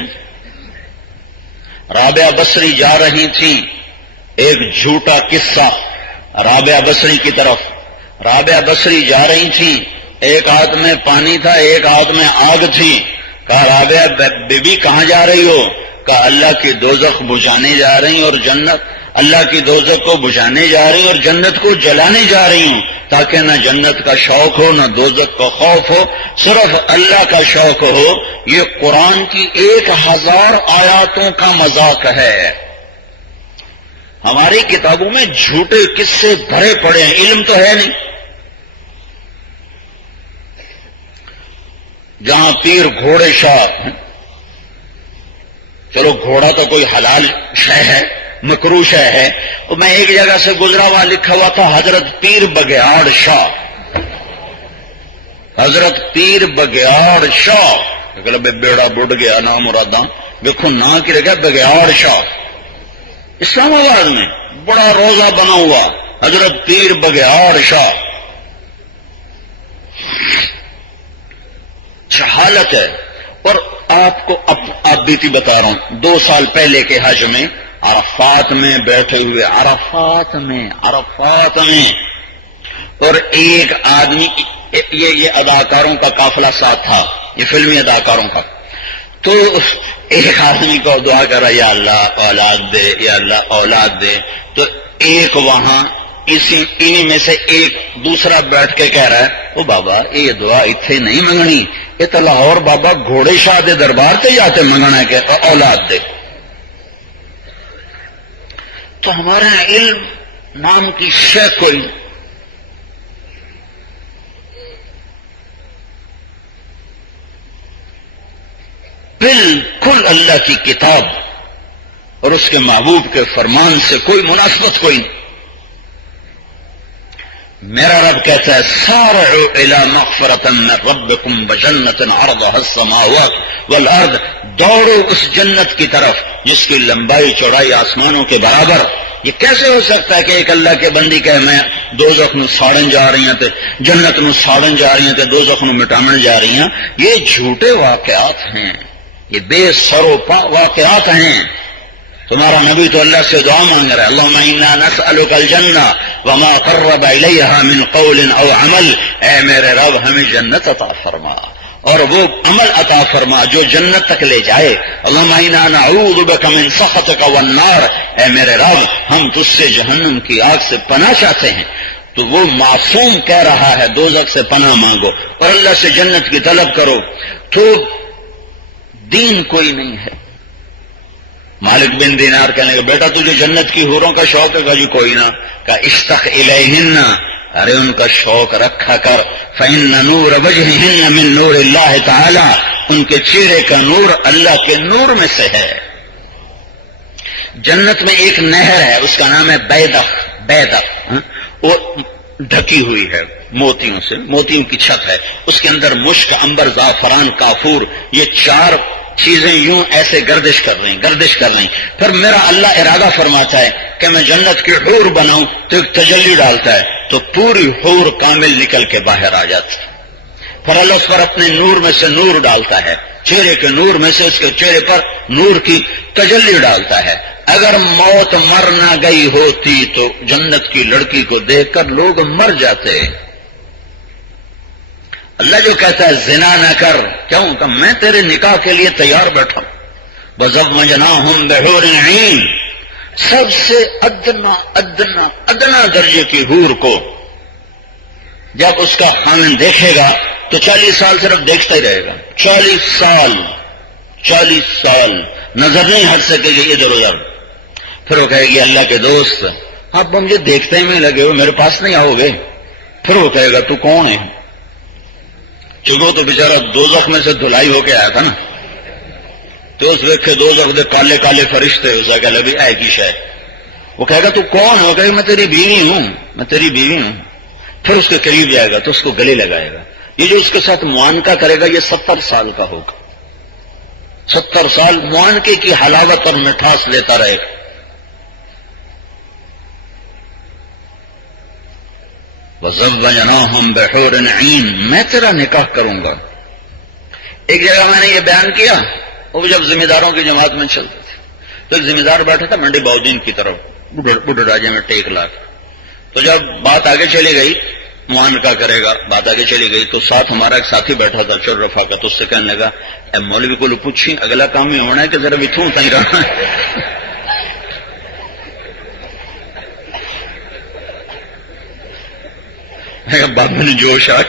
رابعہ بصری جا رہی تھی، ایک جھوٹا قصہ رابعہ بصری کی طرف. رابعہ بصری جا رہی تھی، ایک ہاتھ میں پانی تھا ایک ہاتھ میں آگ تھی. کہا رابعہ بی بی کہاں جا رہی ہو؟ کہا اللہ کی دوزخ بجھانے جا رہی اور جنت، اللہ کی دوزخ کو بجھانے جا رہی اور جنت کو جلانے جا رہی ہوں، تاکہ نہ جنت کا شوق ہو نہ دوزخ کا خوف ہو، صرف اللہ کا شوق ہو. یہ قرآن کی 1000 آیاتوں کا مذاق ہے. ہماری کتابوں میں جھوٹے قصے بھرے پڑے ہیں، علم تو ہے نہیں. جہاں پیر گھوڑے شاہ، چلو گھوڑا تو کوئی حلال شے ہے، مکروہ شے ہے. میں ایک جگہ سے گزرا ہوا لکھا ہوا تھا حضرت پیر بگیاڑ شاہ، حضرت پیر بگیاڑ شاہ. بیڑا بڑھ گیا نا مراداں دیکھو نہ کی رکھا بگیاڑ شاہ. اسلام آباد میں بڑا روزہ بنا ہوا حضرت پیر بگیاڑ شاہ. جہالت ہے. اور آپ کو آپ بیتی بتا رہا ہوں، 2 سال پہلے کے حج میں عرفات میں بیٹھے ہوئے، عرفات میں اور ایک آدمی، یہ اداکاروں کا قافلہ ساتھ تھا، یہ فلمی اداکاروں کا. تو ایک آدمی کو دعا کر رہا یا اللہ اولاد دے، یا اللہ اولاد دے. تو ایک وہاں انہی میں سے ایک دوسرا بیٹھ کے کہہ رہا ہے او بابا یہ دعا اتنے نہیں منگنی، یہ تو لاہور بابا گھوڑے شاہ دے دربار سے جاتے منگنا ہے کہ اولاد دے. تو ہمارا علم نام کی شے کوئی. بالکل اللہ کی کتاب اور اس کے محبوب کے فرمان سے کوئی مناسبت کوئی نہیں. میرا رب کہتا ہے سارعوا الى مغفرۃ من ربکم وجنۃ عرضها السماوات والارض، دوڑو اس جنت کی طرف جس کی لمبائی چوڑائی آسمانوں کے برابر. یہ کیسے ہو سکتا ہے کہ ایک اللہ کے بندی کہے میں دوزخ نو ساڑن جا رہی ہیں تے جنت نو ساڑن جا رہی ہیں تے دوزخ نو مٹامن جا رہی ہیں؟ یہ جھوٹے واقعات ہیں، یہ بے سر و پا واقعات ہیں. تمہارا نبی تو اللہ سے دعا مانگ رہا ہے اللہم انا نسألک الجنہ وما قرب الیہا من قول او عمل. اے میرے رب ہمیں جنت عطا فرما اور وہ عمل عطا فرما جو جنت تک لے جائے. اللہم انا نعوذ بک من سخطک والنار. اے میرے رب ہم تجھ سے جہنم کی آگ سے پناہ چاہتے ہیں. تو وہ معصوم کہہ رہا ہے دوزخ سے پناہ مانگو اور اللہ سے جنت کی طلب کرو. تو دین کوئی نہیں ہے. مالک بن دینار کہنے کہ بیٹا تجھے جنت کی حوروں کا شوق ہے؟ کہا جی کوئی نہ. کہا اشتق الیہن، ارے ان کا شوق رکھا کر. فإن نور وجہہن من نور اللہ تعالی، ان کے چہرے کا نور اللہ کے نور میں سے ہے. جنت میں ایک نہر ہے اس کا نام ہے بیدق، وہ ڈھکی ہوئی ہے موتیوں سے، موتیوں کی چھت ہے، اس کے اندر مشک، عنبر، زعفران، کافور، یہ 4 چیزیں یوں ایسے گردش کر رہی ہیں. پھر میرا اللہ ارادہ فرماتا ہے کہ میں جنت کی حور بناؤں تو ایک تجلی ڈالتا ہے تو پوری حور کامل نکل کے باہر آ جاتی ہے. پھر اللہ اس پر اپنے نور میں سے نور ڈالتا ہے، چہرے کے نور میں سے اس کے چہرے پر نور کی تجلی ڈالتا ہے. اگر موت مر نہ گئی ہوتی تو جنت کی لڑکی کو دیکھ کر لوگ مر جاتے. اللہ جو کہتا ہے زنا نہ کر، کیوں کہ میں تیرے نکاح کے لیے تیار بیٹھا ہوں. وَزَوَّجْنَاهُمْ بِحُورٍ عِينٍ، سب سے ادنا درجے کی حور کو جب اس کا خامن دیکھے گا تو 40 سال صرف دیکھتا ہی رہے گا. 40 سال نظر نہیں ہٹ سکے گی ادھر ادھر. پھر وہ کہے گی اللہ کے دوست آپ مجھے دیکھتے ہی میں لگے ہوئے میرے پاس نہیں آؤ گے. پھر وہ کہے گا تو کون ہے؟ چونکہ تو بیچارہ دوزخ میں سے دھلائی ہو کے آیا تھا نا، تو اس وقت دوزخ دے کالے کالے فرشتے اسے کہ لگی اے کی شے. وہ کہے گا تو کون ہو؟ کہے میں تیری بیوی ہوں. پھر اس کے قریب جائے گا تو اس کو گلے لگائے گا. یہ جو اس کے ساتھ معانقہ کرے گا یہ 70 سال کا ہوگا. 70 سال معانقے کی حلاوت اور مٹھاس لیتا رہے گا. وَزَوَّجْنَاهُمْ بِحُورٍ عِينٍ، میں تیرا نکاح کروں گا. ایک جگہ میں نے یہ بیان کیا، وہ جب ذمہ داروں کی جماعت میں چلتے تھے تو ایک ذمہ دار بیٹھا تھا منڈی باؤدین کی طرف بڈھے راجے میں ٹیک لا کے. تو جب بات آگے چلی گئی معانقہ کرے گا، بات آگے چلی گئی تو ساتھ ہمارا ایک ساتھی بیٹھا تھا چور رفاقت، اس سے کہنے لگا اے مولوی کو پوچھی اگلا کام ہی ہونا ہے کہ ذرا بھی تھوں صحیح رہنا ہے. بعد میں جوش آ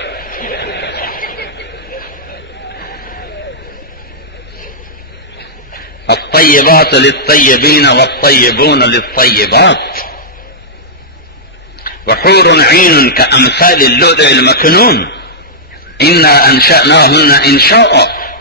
الطیبات للطیبین والطیبون للطیبات وحور عین كأمثال اللؤلؤ المكنون إنا أنشأناهن إنشاء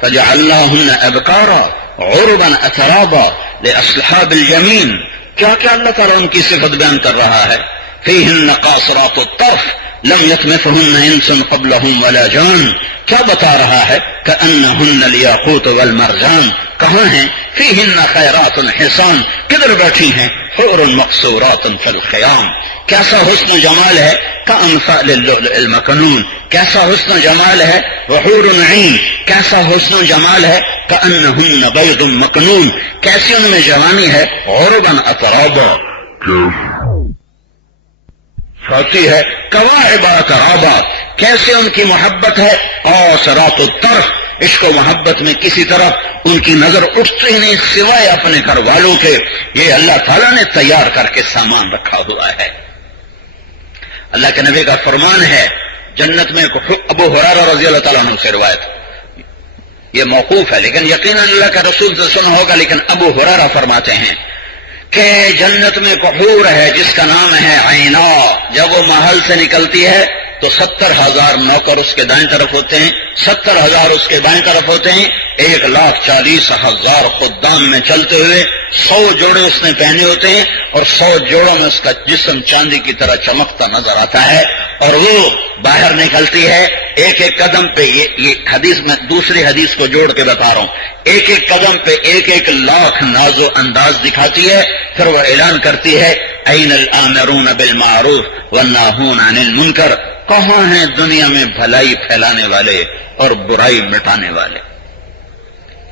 فجعلناهن أبكارا عربا أترابا لأصحاب اليمين. کیا کیا اللہ تعالیٰ ان کی صفت بیان کر رہا ہے. فیہن قاصرات الطرف لم یطمثہن انس قبلہم ولا جان. کیا بتا رہا ہے کأنہن الیاقوت والمرجان. کہاں ہیں فیہن خیرات حسان، کدھر بیٹھی ہیں حور مقصورات فی الخیام. کیسا حسن و جمال ہے کأمثال اللؤلؤ المكنون. کیسا حسن و جمال ہے وحور عین. کیسا حسن و جمال ہے کأنہن بیض مکنون. کیسی ان میں جوانی ہے عربا اترابا، ساتھی ہے کواعب اترابا. کیسے ان کی محبت ہے قاصرات الطرف، عشق و محبت میں کسی طرف ان کی نظر اٹھتی ہی نہیں سوائے اپنے گھر والوں کے. یہ اللہ تعالیٰ نے تیار کر کے سامان رکھا ہوا ہے. اللہ کے نبی کا فرمان ہے جنت میں ابو ہریرہ رضی اللہ تعالیٰ عنہ سے روایت، یہ موقوف ہے لیکن یقیناً اللہ کا رسول سے سنا ہوگا، لیکن ابو ہریرہ فرماتے ہیں کہ جنت میں ایک حور ہے جس کا نام ہے عینا. جب وہ محل سے نکلتی ہے تو 70,000 نوکر اس کے دائیں طرف ہوتے ہیں، 70,000 اس کے بائیں طرف ہوتے ہیں. 1,40,000 خدام میں چلتے ہوئے 100 جوڑے اس نے پہنے ہوتے ہیں اور 100 جوڑوں میں اس کا جسم چاندی کی طرح چمکتا نظر آتا ہے. اور وہ باہر نکلتی ہے ایک ایک قدم پہ، یہ حدیث میں دوسری حدیث کو جوڑ کے بتا رہا ہوں، ایک ایک قدم پہ 1,000,000 لاکھ ناز و انداز دکھاتی ہے. پھر وہ اعلان کرتی ہے این الآمرون بالمعروف والناہون عن المنکر. کہاں ہیں دنیا میں بھلائی پھیلانے والے اور برائی مٹانے والے.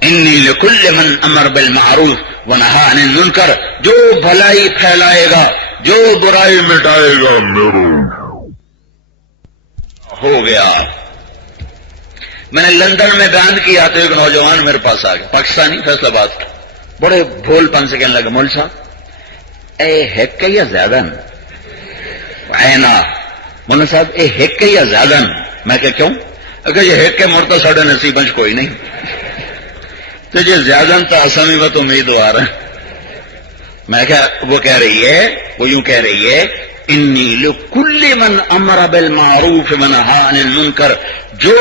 انی لکل من امر بالمعروف ونہا عن المنکر. جو بھلائی پھیلائے گا، جو برائی مٹائے گا، میرا ہو گیا. میں نے لندن میں بیان کیا تو ایک نوجوان میرے پاس آ گیا، پاکستانی، فیصل آباد کا. بڑے بھول پن سے کہنے لگا مول صاحب اے ہیک یا زیادہ عینا. مولانا صاحب اے ہیک یا زیادہ. میں کہ کیوں؟ اگر یہ ہیک کے مرتا ساڑھے نصیب کوئی نہیں تو یہ زیادہ تو آسانی کا تو امیدوار ہے. میں کہ وہ کہہ رہی ہے، وہ یوں کہہ رہی ہے انی لکل من امر بالمعروف ونہا عن المنکر. جو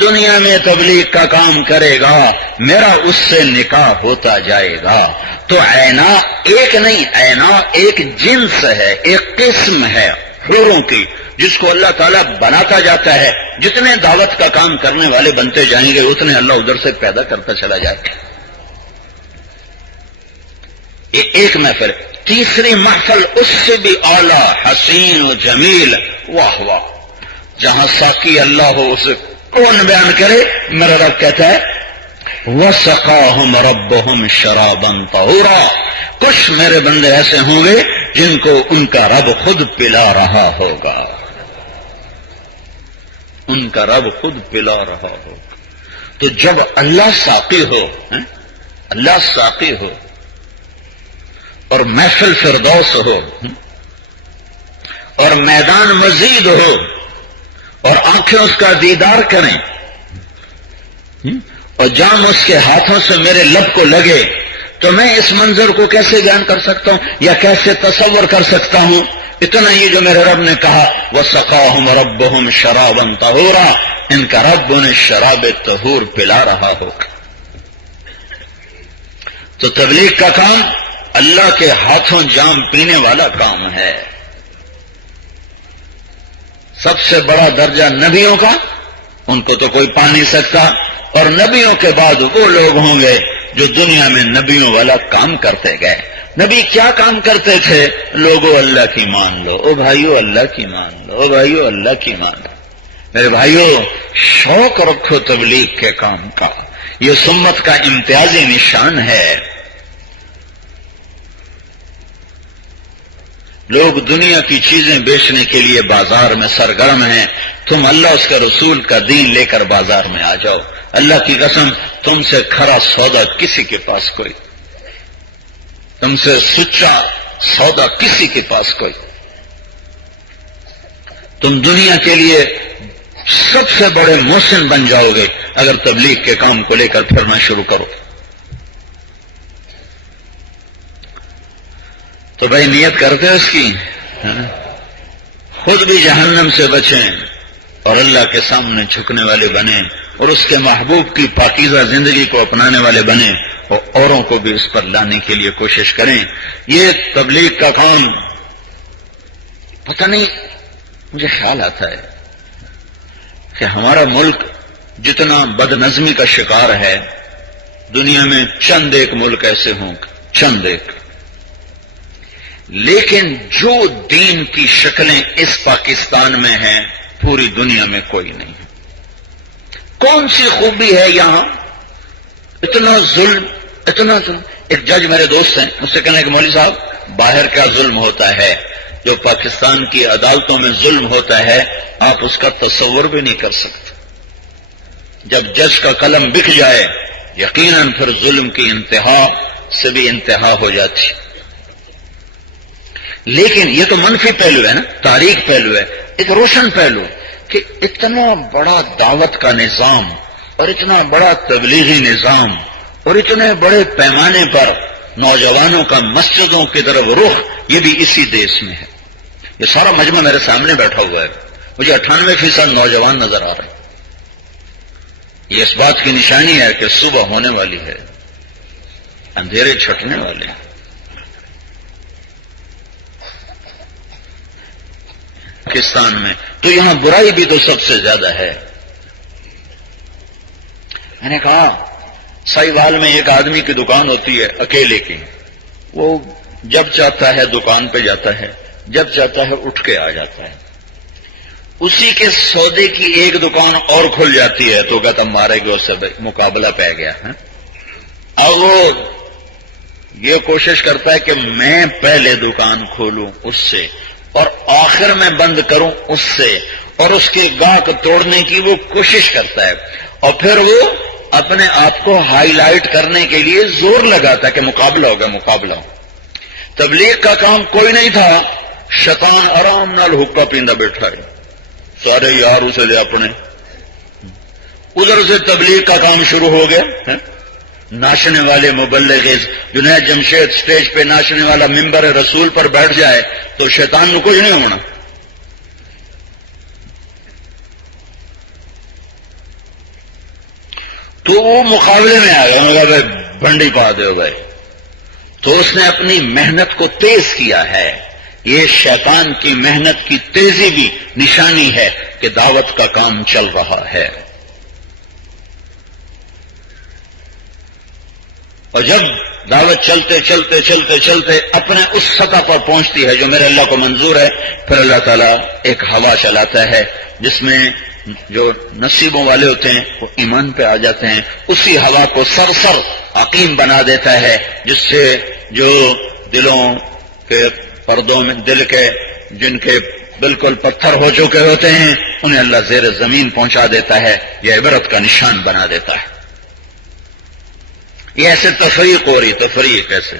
دنیا میں تبلیغ کا کام کرے گا میرا اس سے نکاح ہوتا جائے گا. تو عینا ایک نہیں، عینا ایک جنس ہے، ایک قسم ہے حوروں کی جس کو اللہ تعالیٰ بناتا جاتا ہے. جتنے دعوت کا کام کرنے والے بنتے جائیں گے اتنے اللہ ادھر سے پیدا کرتا چلا جائے گا. یہ ایک محفل. تیسری محفل اس سے بھی اعلیٰ حسین و جمیل. واہ واہ، جہاں ساقی اللہ ہو اسے کون بیان کرے. میرا رب کہتا ہے وَسَقَاهُمْ رَبُّهُمْ شَرَابًا طَهُورًا. کچھ میرے بندے ایسے ہوں گے جن کو ان کا رب خود پلا رہا ہوگا، ان کا رب خود پلا رہا ہوگا. تو جب اللہ ساقی ہو، اللہ ساقی ہو اور محفل فردوس ہو اور میدان مزید ہو اور آنکھیں اس کا دیدار کریں اور جام اس کے ہاتھوں سے میرے لب کو لگے، تو میں اس منظر کو کیسے بیان کر سکتا ہوں یا کیسے تصور کر سکتا ہوں. اتنا ہی جو میرے رب نے کہا وَسَقَاهُمْ رَبُّهُمْ شَرَابًا طَهُورًا، ان کا رب انہیں شراب طہور پلا رہا ہوگا. تو تبلیغ کا کام اللہ کے ہاتھوں جام پینے والا کام ہے. سب سے بڑا درجہ نبیوں کا، ان کو تو کوئی پا نہیں سکتا، اور نبیوں کے بعد وہ لوگ ہوں گے جو دنیا میں نبیوں والا کام کرتے گئے۔ نبی کیا کام کرتے تھے؟ لوگوں اللہ کی مان لو، او بھائیو اللہ کی مان لو، او بھائیو اللہ کی مان لو۔ میرے بھائیو، شوق رکھو تبلیغ کے کام کا، یہ سمت کا امتیازی نشان ہے۔ لوگ دنیا کی چیزیں بیچنے کے لیے بازار میں سرگرم ہیں، تم اللہ اس کے رسول کا دین لے کر بازار میں آ جاؤ، اللہ کی قسم تم سے کھرا سودا کسی کے پاس کوئی، تم سے سچا سودا کسی کے پاس کوئی۔ تم دنیا کے لیے سب سے بڑے محسن بن جاؤ گے اگر تبلیغ کے کام کو لے کر پھرنا شروع کرو۔ تو بھائی نیت کرتے اس کی، خود بھی جہنم سے بچیں اور اللہ کے سامنے جھکنے والے بنیں اور اس کے محبوب کی پاکیزہ زندگی کو اپنانے والے بنیں اور اوروں کو بھی اس پر لانے کے لیے کوشش کریں۔ یہ تبلیغ کا کام، پتہ نہیں مجھے خیال آتا ہے کہ ہمارا ملک جتنا بد نظمی کا شکار ہے، دنیا میں چند ایک ملک ایسے ہوں، چند ایک، لیکن جو دین کی شکلیں اس پاکستان میں ہیں پوری دنیا میں کوئی نہیں ہے۔ کون سی خوبی ہے یہاں؟ اتنا ظلم، اتنا ظلم۔ ایک جج میرے دوست ہیں، مجھ سے کہنا ہے کہ مولوی صاحب باہر کیا ظلم ہوتا ہے، جو پاکستان کی عدالتوں میں ظلم ہوتا ہے آپ اس کا تصور بھی نہیں کر سکتے۔ جب جج کا قلم بک جائے یقیناً پھر ظلم کی انتہا سے بھی انتہا ہو جاتی۔ لیکن یہ تو منفی پہلو ہے نا، تاریخ پہلو ہے۔ ایک روشن پہلو کہ اتنا بڑا دعوت کا نظام اور اتنا بڑا تبلیغی نظام اور اتنے بڑے پیمانے پر نوجوانوں کا مسجدوں کی طرف رخ، یہ بھی اسی دیش میں ہے۔ یہ سارا مجمع میرے سامنے بیٹھا ہوا ہے، مجھے 98% نوجوان نظر آ رہے ہیں۔ یہ اس بات کی نشانی ہے کہ صبح ہونے والی ہے، اندھیرے چھٹنے والے ہیں۔ پاکستان میں تو یہاں برائی بھی تو سب سے زیادہ ہے۔ میں نے کہا سائیوال میں ایک آدمی کی دکان ہوتی ہے اکیلے کی، وہ جب چاہتا ہے دکان پہ جاتا ہے، جب چاہتا ہے اٹھ کے آ جاتا ہے۔ اسی کے سودے کی ایک دکان اور کھل جاتی ہے تو کہتا مارے گا، اس سے مقابلہ پہ گیا ہے۔ اب وہ یہ کوشش کرتا ہے کہ میں پہلے دکان کھولوں اس سے اور آخر میں بند کروں اس سے، اور اس کے گاہک توڑنے کی وہ کوشش کرتا ہے، اور پھر وہ اپنے آپ کو ہائی لائٹ کرنے کے لیے زور لگاتا ہے کہ مقابلہ ہوگا، مقابلہ ہو۔ تبلیغ کا کام کوئی نہیں تھا، شیطان آرام نال حقہ پیندا بیٹھا ہے، سارے یار اسے لے اپنے، ادھر سے تبلیغ کا کام شروع ہو گیا۔ ناچنے والے مبلغ، جنید جمشید سٹیج پہ ناچنے والا ممبر رسول پر بیٹھ جائے تو شیطان کو کچھ نہیں ہونا۔ تو وہ مقابلے میں آ گیا، بھائی بنڈی پا دے بھائی، تو اس نے اپنی محنت کو تیز کیا ہے۔ یہ شیطان کی محنت کی تیزی بھی نشانی ہے کہ دعوت کا کام چل رہا ہے۔ اور جب دعوت چلتے چلتے چلتے چلتے اپنے اس سطح پر پہنچتی ہے جو میرے اللہ کو منظور ہے، پھر اللہ تعالیٰ ایک ہوا چلاتا ہے جس میں جو نصیبوں والے ہوتے ہیں وہ ایمان پہ آ جاتے ہیں، اسی ہوا کو سرسر عقیم بنا دیتا ہے، جس سے جو دلوں کے پردوں میں، دل کے جن کے بالکل پتھر ہو چکے ہوتے ہیں، انہیں اللہ زیر زمین پہنچا دیتا ہے، یہ عبرت کا نشان بنا دیتا ہے۔ یہ ایسے تفریق ہو رہی، تفریق ایسے،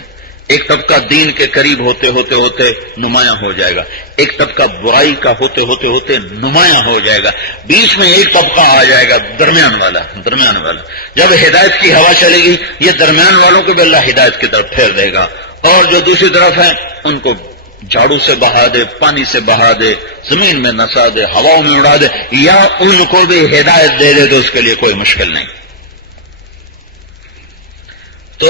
ایک طبقہ دین کے قریب ہوتے ہوتے ہوتے نمایاں ہو جائے گا، ایک طبقہ برائی کا ہوتے ہوتے ہوتے نمایاں ہو جائے گا، بیچ میں ایک طبقہ آ جائے گا درمیان والا، درمیان والا۔ جب ہدایت کی ہوا چلے گی یہ درمیان والوں کو بھی اللہ ہدایت کی طرف پھیر دے گا، اور جو دوسری طرف ہیں ان کو جھاڑو سے بہا دے، پانی سے بہا دے، زمین میں نسا دے، ہواؤں میں اڑا دے، یا ان کو بھی ہدایت دے دے تو اس کے لیے کوئی مشکل نہیں۔ تو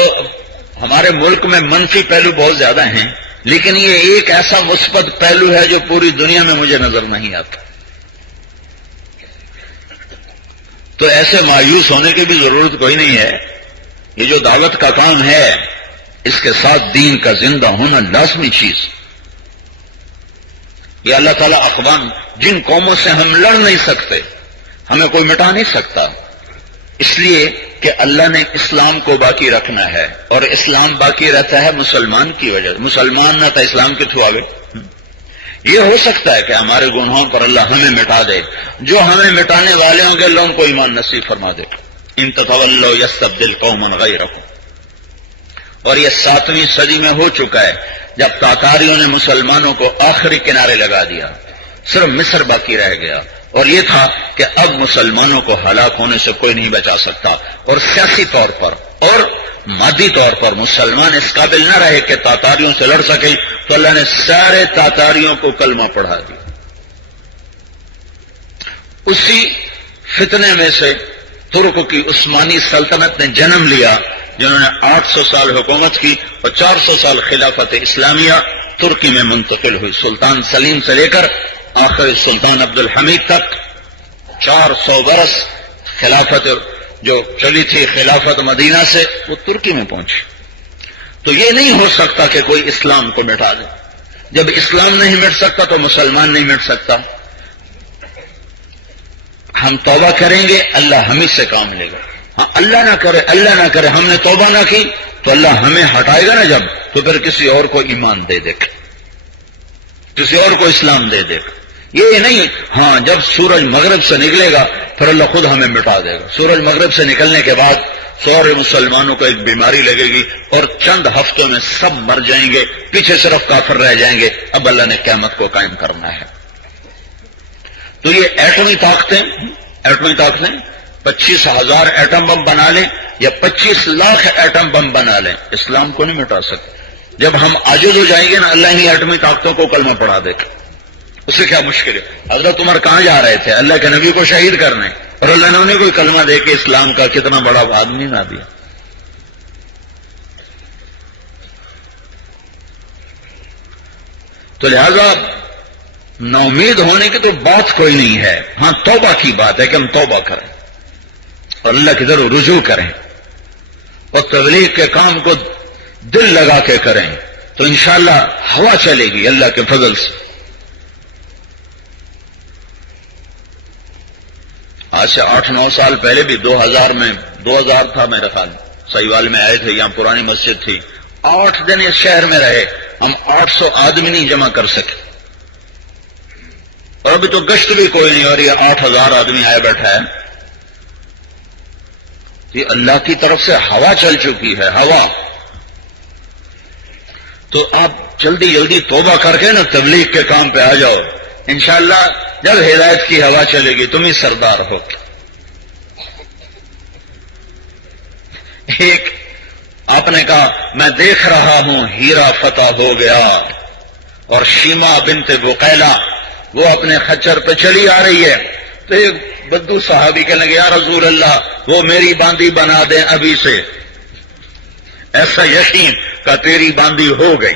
ہمارے ملک میں منفی پہلو بہت زیادہ ہیں، لیکن یہ ایک ایسا مثبت پہلو ہے جو پوری دنیا میں مجھے نظر نہیں آتا۔ تو ایسے مایوس ہونے کی بھی ضرورت کوئی نہیں ہے. یہ جو دعوت کا کام ہے اس کے ساتھ دین کا زندہ ہونا لازمی چیز. یہ اللہ تعالیٰ اقوام جن قوموں سے ہم لڑ نہیں سکتے ہمیں کوئی مٹا نہیں سکتا، اس لیے کہ اللہ نے اسلام کو باقی رکھنا ہے، اور اسلام باقی رہتا ہے مسلمان کی وجہ سے. مسلمان نہ تھا اسلام کے تھرو آگے. یہ ہو سکتا ہے کہ ہمارے گناہوں پر اللہ ہمیں مٹا دے، جو ہمیں مٹانے والے ہوں گے اللہ ان کو ایمان نصیب فرما دے. ان تتولوا یستبدل قوما غیرکم. اور یہ 7ویں صدی میں ہو چکا ہے جب تاتاریوں نے مسلمانوں کو آخری کنارے لگا دیا، صرف مصر باقی رہ گیا، اور یہ تھا کہ اب مسلمانوں کو ہلاک ہونے سے کوئی نہیں بچا سکتا. اور سیاسی طور پر اور مادی طور پر مسلمان اس قابل نہ رہے کہ تاتاریوں سے لڑ سکے، تو اللہ نے سارے تاتاریوں کو کلمہ پڑھا دیا. اسی فتنے میں سے ترک کی عثمانی سلطنت نے جنم لیا، جنہوں نے 800 سال حکومت کی اور 400 سال خلافت اسلامیہ ترکی میں منتقل ہوئی. سلطان سلیم سے لے کر آخر سلطان عبد الحمید تک 400 برس خلافت جو چلی تھی خلافت مدینہ سے وہ ترکی میں پہنچی. تو یہ نہیں ہو سکتا کہ کوئی اسلام کو مٹا دے. جب اسلام نہیں مٹ سکتا تو مسلمان نہیں مٹ سکتا. ہم توبہ کریں گے اللہ ہمیں سے کام لے گا. ہاں اللہ نہ کرے ہم نے توبہ نہ کی تو اللہ ہمیں ہٹائے گا نا جب، تو پھر کسی اور کو ایمان دے دے گا، کسی اور کو اسلام دے دے گا. یہ نہیں ہاں جب سورج مغرب سے نکلے گا پھر اللہ خود ہمیں مٹا دے گا. سورج مغرب سے نکلنے کے بعد سارے مسلمانوں کو ایک بیماری لگے گی اور چند ہفتوں میں سب مر جائیں گے، پیچھے صرف کافر رہ جائیں گے. اب اللہ نے قیامت کو قائم کرنا ہے. تو یہ ایٹمی طاقتیں 25,000 ایٹم بم بنا لیں یا 25 لاکھ ایٹم بم بنا لیں، اسلام کو نہیں مٹا سکتے. جب ہم عاجز ہو جائیں گے نا اللہ ہی ایٹمی طاقتوں کو کلمہ پڑھا دے گا. اس سے کیا مشکل ہے؟ حضرت عمر کہاں جا رہے تھے؟ اللہ کے نبی کو شہید کرنے، اور اللہ نے انہیں کوئی کلمہ دے کے اسلام کا کتنا بڑا آدمی نہ دیا. تو لہذا نا امید ہونے کی تو بات کوئی نہیں ہے. ہاں توبہ کی بات ہے کہ ہم توبہ کریں اور اللہ کی طرف رجوع کریں اور تبلیغ کے کام کو دل لگا کے کریں تو انشاءاللہ ہوا چلے گی اللہ کے فضل سے. آج سے 8-9 سال پہلے بھی 2000 تھا میرا خیال، سہیوال میں آئے تھے، یہاں پرانی مسجد تھی. 8 دن اس شہر میں رہے، ہم 800 آدمی نہیں جمع کر سکے. اور ابھی تو گشت بھی کوئی نہیں اور یہ 8000 آدمی آئے بیٹھا ہے. یہ اللہ کی طرف سے ہوا چل چکی ہے، ہوا. تو آپ جلدی توبہ کر کے نا تبلیغ کے کام پہ آ جاؤ. انشاءاللہ جب ہدایت کی ہوا چلے گی تم ہی سردار ہو. ایک آپ نے کہا میں دیکھ رہا ہوں ہیرا فتح ہو گیا، اور شیما بنت بقیلہ وہ اپنے خچر پہ چلی آ رہی ہے. تو ایک بدو صحابی کہنے لگے یا رسول اللہ وہ میری باندی بنا دیں ابھی سے. ایسا یقین کہ تیری باندی ہو گئی.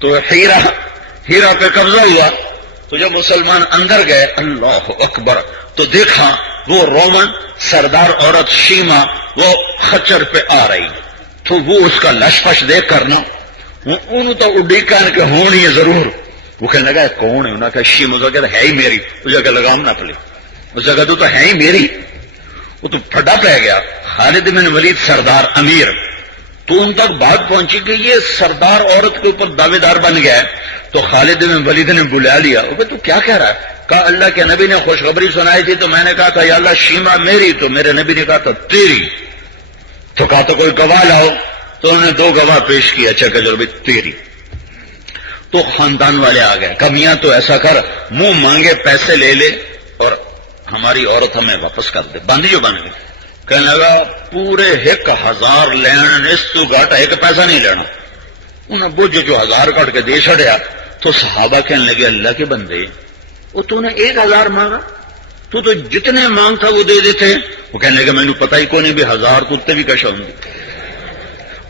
تو ہیرا پہ قبضہ ہوا. تو جب مسلمان اندر گئے اللہ اکبر تو دیکھا وہ رومن سردار عورت شیما وہ خچر پہ آ رہی. تو وہ اس کا لشپش دیکھ کر نا انہوں تو اڈی کہنے کے ہونی ہے ضرور. وہ کہنے لگا کون ہے؟ انہوں نے کہا شیما. تو کہتا ہے ہی میری. اس جگہ لگام نہ پلے، اس جگہ تو ہے ہی میری. وہ تو پھٹا پہ گیا. خالد بن ولید سردار امیر، تو ان تک بات پہنچی کہ یہ سردار عورت کے اوپر دعوے دار بن گیا ہے. تو خالد بن ولید نے بلا لیا. وہ تو کیا کہہ رہا ہے؟ کہا اللہ کے نبی نے خوشخبری سنائی تھی تو میں نے کہا تھا یا اللہ شیما میری، تو میرے نبی نے کہا تھا تیری. تو کہا تو کوئی گواہ لاؤ. تو انہوں نے 2 گواہ پیش کیا. اچھا کہ بھائی تیری. تو خاندان والے آ گئے. کہا میاں تو ایسا کر منہ مانگے پیسے لے لے اور ہماری عورت ہمیں واپس کر دے. باندھی جو بن گئی. کہنے لگا پورے 1000 لین اس تو گھٹ 1 پیسہ نہیں لینا. انہیں بوجھ جو 1000 کٹ کے دے چھڑیا. تو صحابہ کہنے لگے اللہ کے بندے وہ تو نے 1000 مانگا، تو جتنے مانگ تھا وہ دے دیتے. وہ کہنے لگے مینو پتہ ہی کو نہیں بھی 1000 کتے بھی کش ہوں گے.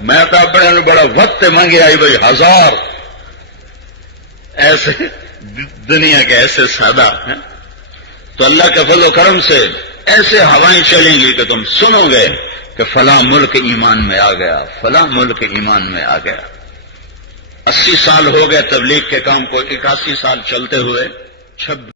میں تو اپنے بڑا وقت مانگے آئی بھائی 1000. ایسے دنیا کے ایسے سادہ ہیں. تو اللہ کے فضل و کرم سے ایسے ہوائیں چلیں گی کہ تم سنو گے کہ فلاں ملک ایمان میں آ گیا، فلاں ملک ایمان میں آ گیا۔ 80 سال ہو گئے تبلیغ کے کام کو، 81 سال چلتے ہوئے، 26